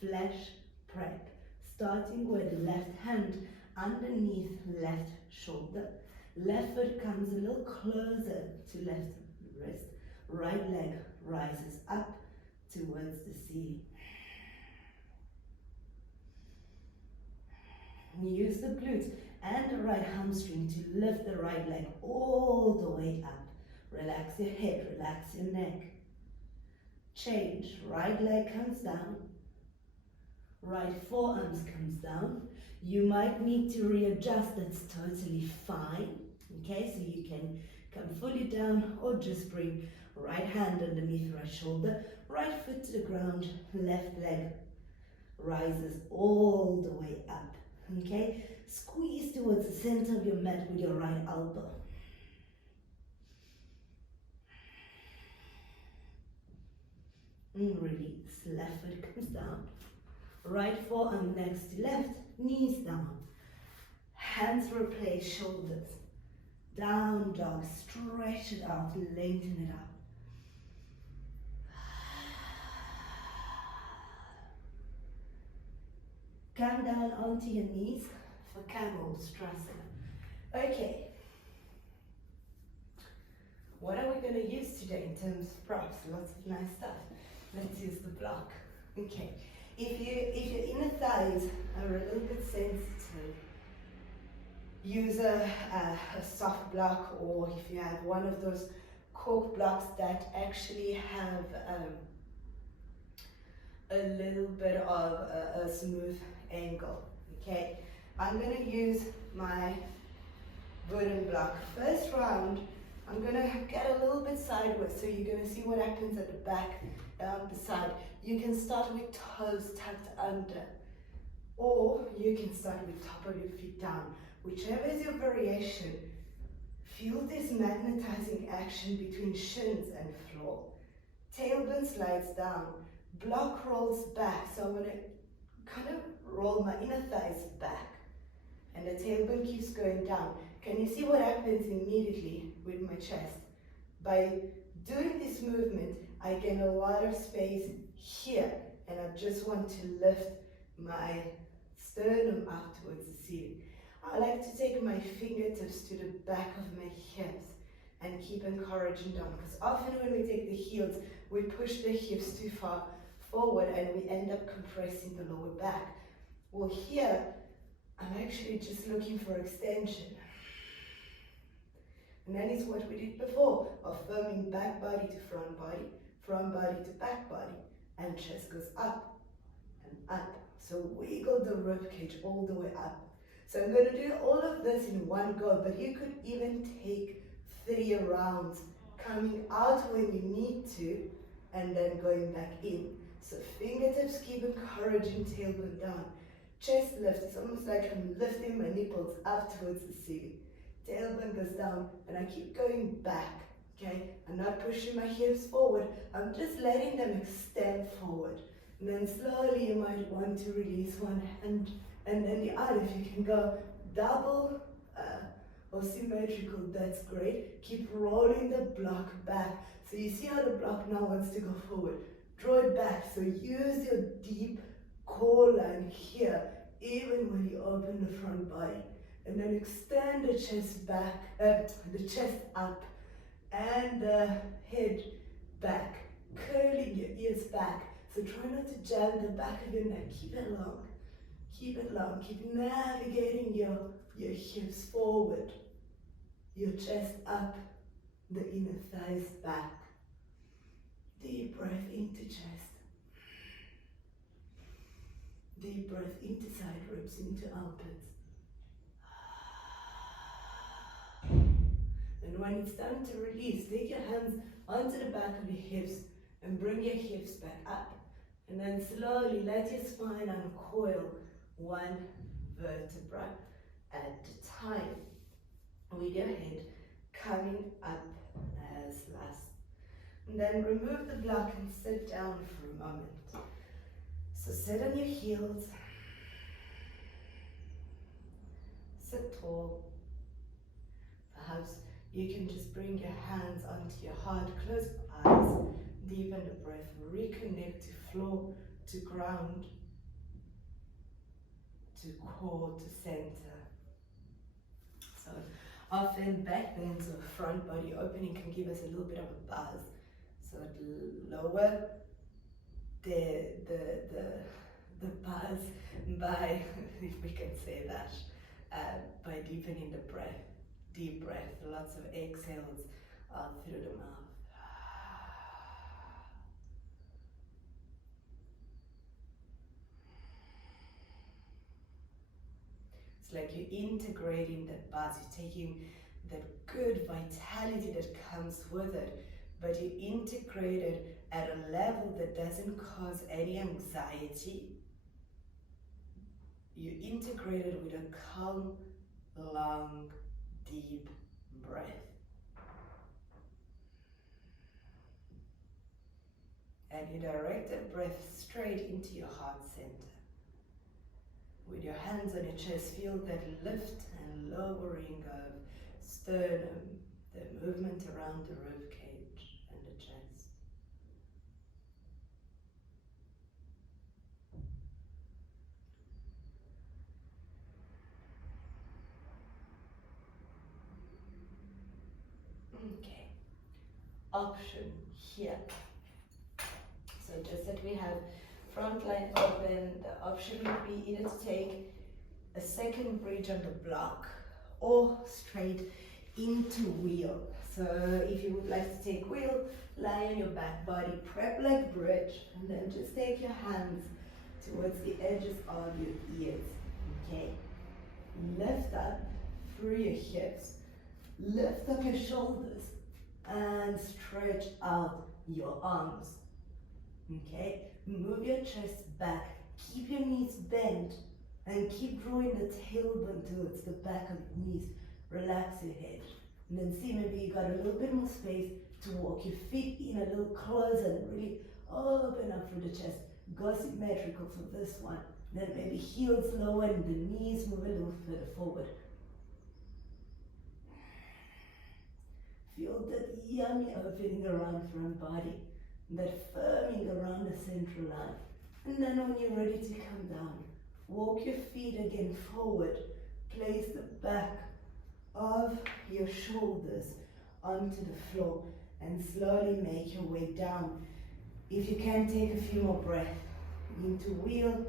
Flesh prep. Starting with left hand underneath left shoulder. Left foot comes a little closer to left wrist. Right leg rises up towards the ceiling. Use the glutes and the right hamstring to lift the right leg all the way up. Relax your head, relax your neck. Change. Right leg comes down. Right forearms comes down. You might need to readjust, that's totally fine. Okay, so you can come fully down or just bring right hand underneath right shoulder, right foot to the ground, left leg rises all the way up. Okay, squeeze towards the center of your mat with your right elbow. And release. Left foot comes down. Right forearm next to left, knees down. Hands replace shoulders. Down dog, stretch it out, lengthen it out. Come down onto your knees for camel strasana. Okay. What are we going to use today in terms of props? Lots of nice stuff. Let's use the block. Okay. If your inner thighs are a little bit sensitive, use a soft block, or if you have one of those cork blocks that actually have a little bit of a smooth angle. Okay, I'm going to use my wooden block. First round, I'm going to get a little bit sideways, so you're going to see what happens at the back, the side. You can start with toes tucked under, or you can start with top of your feet down. Whichever is your variation, feel this magnetizing action between shins and floor. Tailbone slides down, block rolls back, so I'm going to kind of roll my inner thighs back, and the tailbone keeps going down. Can you see what happens immediately with my chest? By doing this movement, I gain a lot of space here, and I just want to lift my sternum out towards the ceiling. I like to take my fingertips to the back of my hips and keep encouraging down, because often when we take the heels, we push the hips too far forward and we end up compressing the lower back. Well, here, I'm actually just looking for extension. And that is what we did before, affirming back body to front body to back body, and chest goes up and up. So wiggle the rib cage all the way up. So I'm going to do all of this in one go, but you could even take 3 rounds, coming out when you need to, and then going back in. So fingertips keep encouraging tailbone down. Chest lift, it's almost like I'm lifting my nipples up towards the ceiling. Tailbone goes down, and I keep going back, okay? I'm not pushing my hips forward, I'm just letting them extend forward. And then slowly you might want to release one hand, and then the other. If you can go double or symmetrical, that's great. Keep rolling the block back. So you see how the block now wants to go forward. Draw it back, so use your deep core line here, even when you open the front body. And then extend the chest back, the chest up, and the head back, curling your ears back. So try not to jam the back of your neck. Keep it long. Keep it long. Keep navigating your hips forward, your chest up, the inner thighs back. Deep breath into chest. Deep breath into side ribs, into armpits. And when it's time to release, take your hands onto the back of your hips and bring your hips back up. And then slowly let your spine uncoil one vertebra at a time, with your head coming up as last. And then remove the block and sit down for a moment. So sit on your heels, sit tall. Perhaps you can just bring your hands onto your heart, close your eyes, deepen the breath, reconnect to floor, to ground, to core, to center. So often back bends or front body opening can give us a little bit of a buzz. So lower the buzz by, if we can say that, by deepening the breath. Deep breath, lots of exhales through the mouth. It's like you're integrating that buzz, you're taking that good vitality that comes with it, but you integrate it at a level that doesn't cause any anxiety. You integrate it with a calm, long, deep breath. And you direct that breath straight into your heart center. With your hands on your chest, feel that lift and lowering of sternum, the movement around the rib cage and the chest. Okay, option here. So just that we have front line open, the option would be either to take a second bridge on the block or straight into wheel. So if you would like to take wheel, lie on your back body, prep like bridge, and then just take your hands towards the edges of your ears, okay? Lift up through your hips, lift up your shoulders, and stretch out your arms, okay? Move your chest back, keep your knees bent, and keep drawing the tailbone towards the back of your knees. Relax your head. And then see, maybe you got a little bit more space to walk your feet in a little closer and really open up through the chest. Go symmetrical for this one. Then maybe heels lower and the knees move a little further forward. Feel that yummy opening around front body, that firming around the central line. And then when you're ready to come down, walk your feet again forward. Place the back of your shoulders onto the floor and slowly make your way down. If you can, take a few more breaths into wheel.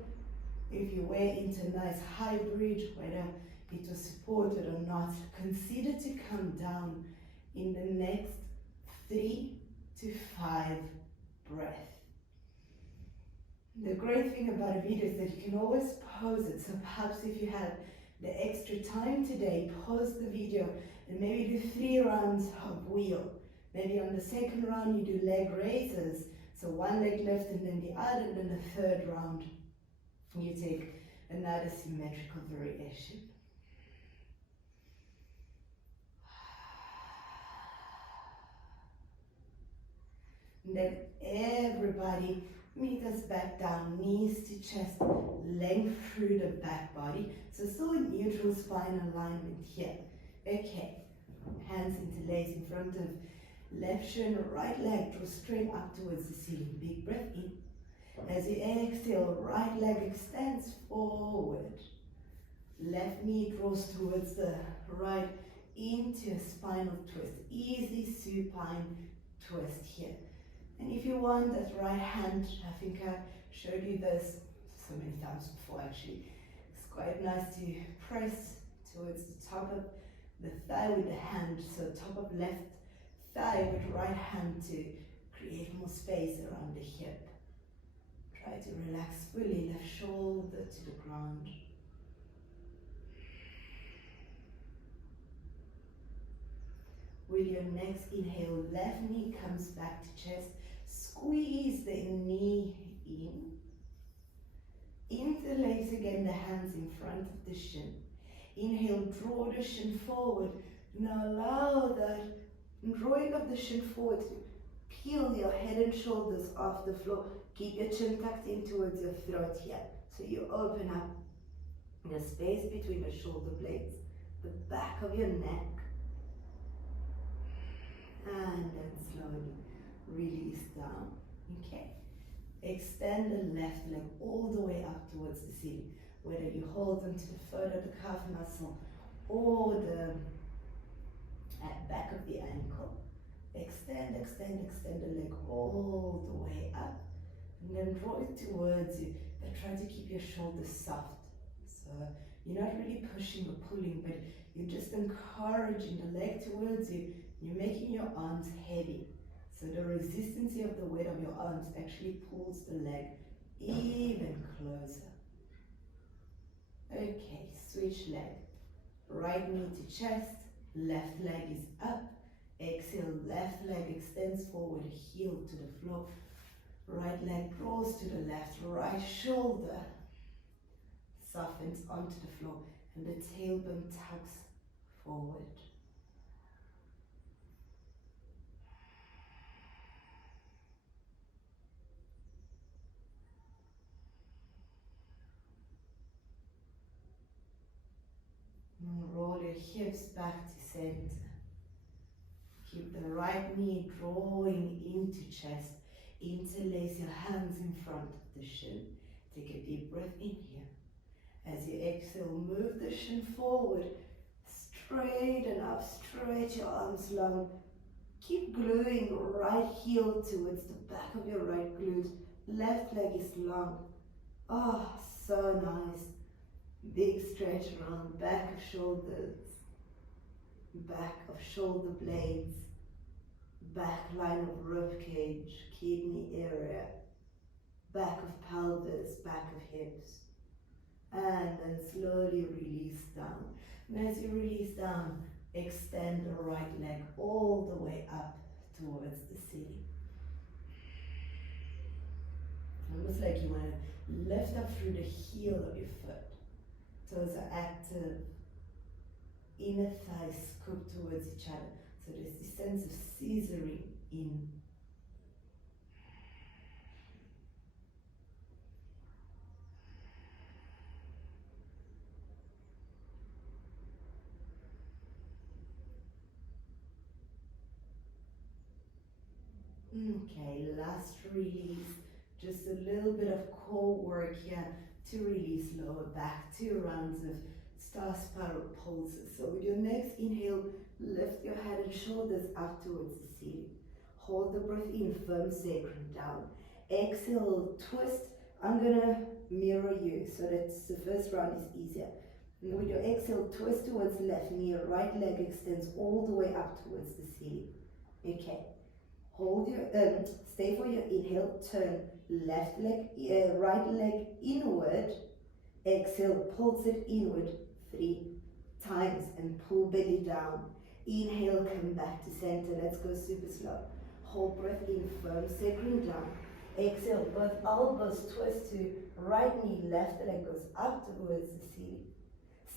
If you were into a nice high bridge, whether it was supported or not, consider to come down in the next 3 to 5 breaths. The great thing about a video is that you can always pause it. So perhaps if you had the extra time today, pause the video and maybe do 3 rounds of wheel. Maybe on the second round you do leg raises. So one leg lift and then the other, and then the third round you take Another symmetrical variation. And then everybody meet us back down, knees to chest, length through the back body. So still a neutral spine alignment here. Okay, hands interlace in front of left shin, right leg, draw straight up towards the ceiling. Big breath in. As you exhale, right leg extends forward. Left knee draws towards the right into a spinal twist. Easy supine twist here. And if you want that right hand, I think I showed you this so many times before actually. It's quite nice to press towards the top of the thigh with the hand. So top of left thigh with right hand to create more space around the hip. Try to relax fully, left shoulder to the ground. With your next inhale, left knee comes back to chest. Squeeze the knee in. Interlace again the hands in front of the shin. Inhale, draw the shin forward. Now allow that drawing of the shin forward to peel your head and shoulders off the floor. Keep your chin tucked in towards your throat here. So you open up the space between the shoulder blades, the back of your neck. And then slowly release down. Okay. Extend the left leg all the way up towards the ceiling. Whether you hold onto the foot of the calf muscle or the back of the ankle. Extend, extend, extend the leg all the way up. And then draw it towards you, but try to keep your shoulders soft. So you're not really pushing or pulling, but you're just encouraging the leg towards you. You're making your arms heavy. So the resistance of the weight of your arms actually pulls the leg even closer. Okay, switch leg. Right knee to chest, left leg is up. Exhale, left leg extends forward, heel to the floor. Right leg draws to the left, right shoulder softens onto the floor, and the tailbone tucks forward. And roll your hips back to center. Keep the right knee drawing into chest. Interlace your hands in front of the shin. Take a deep breath in here. As you exhale, move the shin forward. Straighten up, stretch your arms long. Keep gluing right heel towards the back of your right glute. Left leg is long. Oh, so nice. Big stretch around back of shoulders, back of shoulder blades, back line of rib cage, kidney area, back of pelvis, back of hips. And then slowly release down. And as you release down, extend the right leg all the way up towards the ceiling. Almost like you want to lift up through the heel of your foot. Toes are active. Inner thighs scoop towards each other. So there's this sense of scissoring in. Okay, last release. Just a little bit of core work here to release lower back. 2 rounds of star spiral pulses. So with your next inhale, lift your head and shoulders up towards the ceiling. Hold the breath in, firm sacrum down. Exhale, twist. I'm gonna mirror you so that the first round is easier. And with your exhale, twist towards the left knee, right leg extends all the way up towards the ceiling. Okay. Hold your, stay for your inhale, turn left leg, right leg inward. Exhale, pulse it inward 3 times and pull belly down. Inhale, come back to center. Let's go super slow. Hold breath in, firm sacrum down. Exhale, both elbows twist to right knee, left leg goes up towards the ceiling.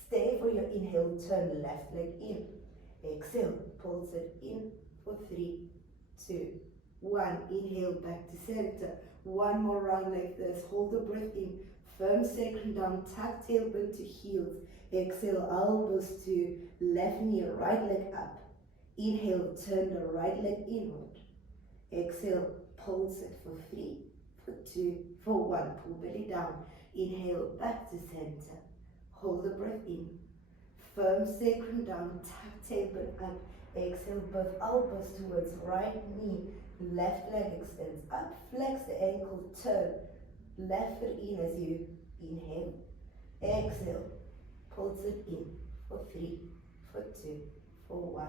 Stay for your inhale, turn left leg in. Exhale, pulse it in for 3, 2, 1. Inhale back to center. One more round like this. Hold the breath in. Firm sacrum down, tuck tailbone to heels. Exhale, elbows to left knee, right leg up. Inhale, turn the right leg inward. Exhale, pulse it for 3, for 2, for 1. Pull belly down. Inhale, back to center. Hold the breath in. Firm sacrum down, tuck tailbone up. Exhale, both elbows towards right knee. Left leg extends up. Flex the ankle, turn. Left foot in as you inhale. Exhale, pulse it in for 3, for 2, for 1.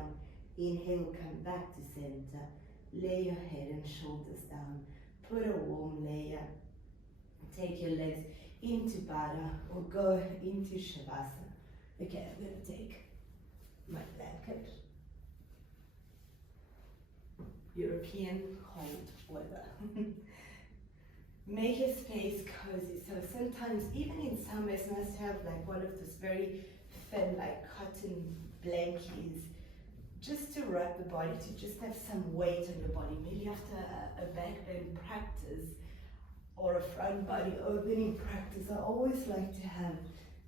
Inhale, come back to center. Lay your head and shoulders down. Put a warm layer. Take your legs into Baddha or go into Shavasana. Okay, I'm going to take my blanket. European cold weather. Make your space cozy. So sometimes, even in summer, it's nice to have like one of those very thin, like cotton blankets, just to wrap the body, to just have some weight on your body. Maybe after a back bend practice or a front body opening practice, I always like to have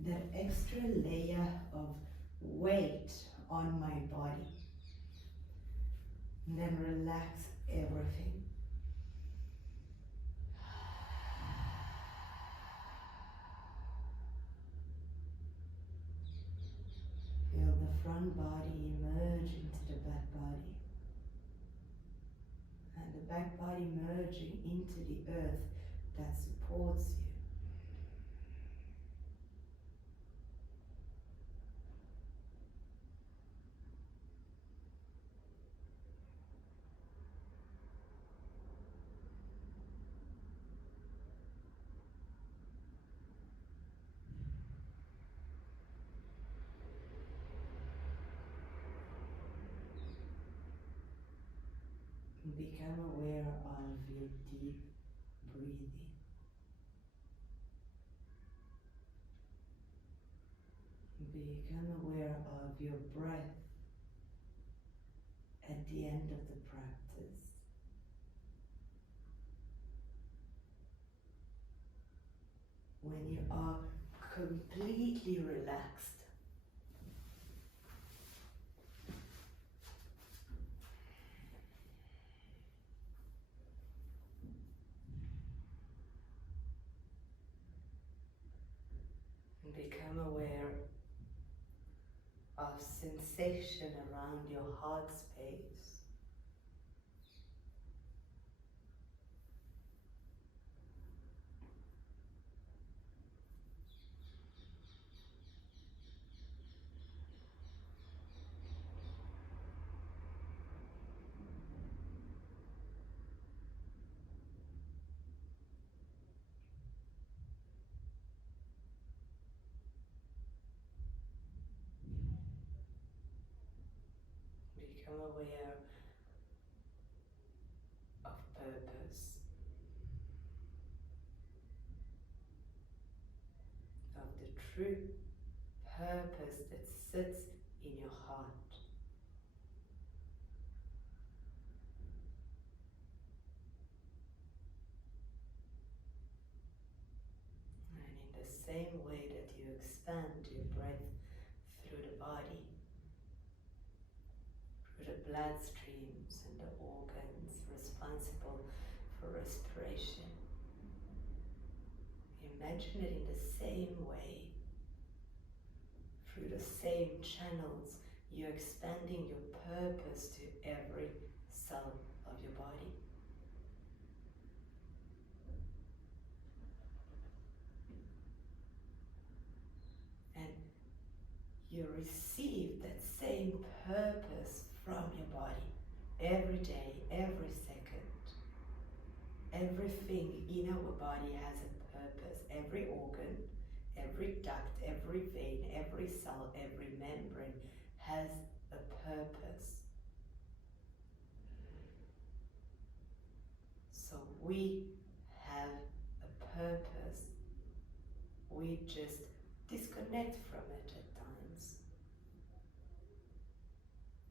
that extra layer of weight on my body. And then relax everything. Feel the front body merge into the back body. And the back body merging into the earth that supports you. Become aware of your deep breathing. Become aware of your breath at the end of the practice. When you are completely relaxed. Become aware of sensation around your heart space. Become aware of purpose, of the true purpose that sits in your heart. And in the same way that you expand your breath through the body, through the bloodstreams and the organs responsible for respiration. Imagine it in the same way, through the same channels, you're expanding your purpose to every cell of your body. And you receive that same purpose from your body every day, every second. Everything in our body has a purpose. Every organ, every duct, every vein, every cell, every membrane has a purpose. So we have a purpose, we just disconnect from it at times.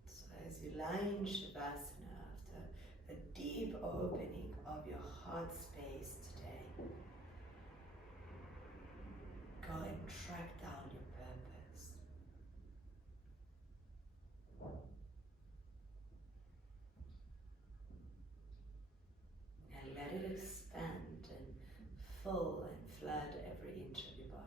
So as you lie in Shavasana after a deep opening of your heart space today, go and track down your purpose. And let it expand and fill and flood every inch of your body.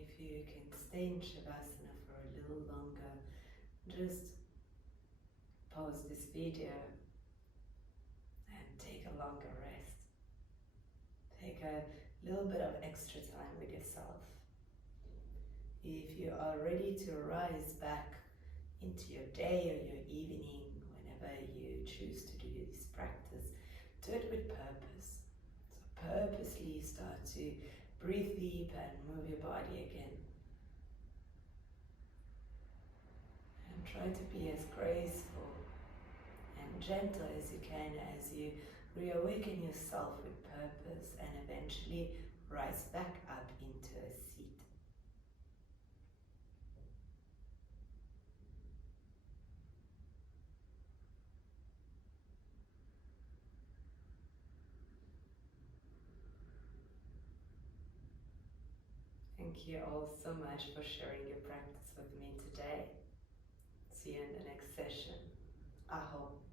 If you can stay in Shavasana for a little longer, just pause this video and take a longer rest. Take a little bit of extra time with yourself. If you are ready to rise back into your day or your evening, whenever you choose to do this practice, do it with purpose. So purposely start to breathe deep and move your body again. And try to be as graceful and gentle as you can as you reawaken yourself with purpose and eventually rise back up into a seat. Thank you all so much for sharing your practice with me today. See you in the next session. Aho.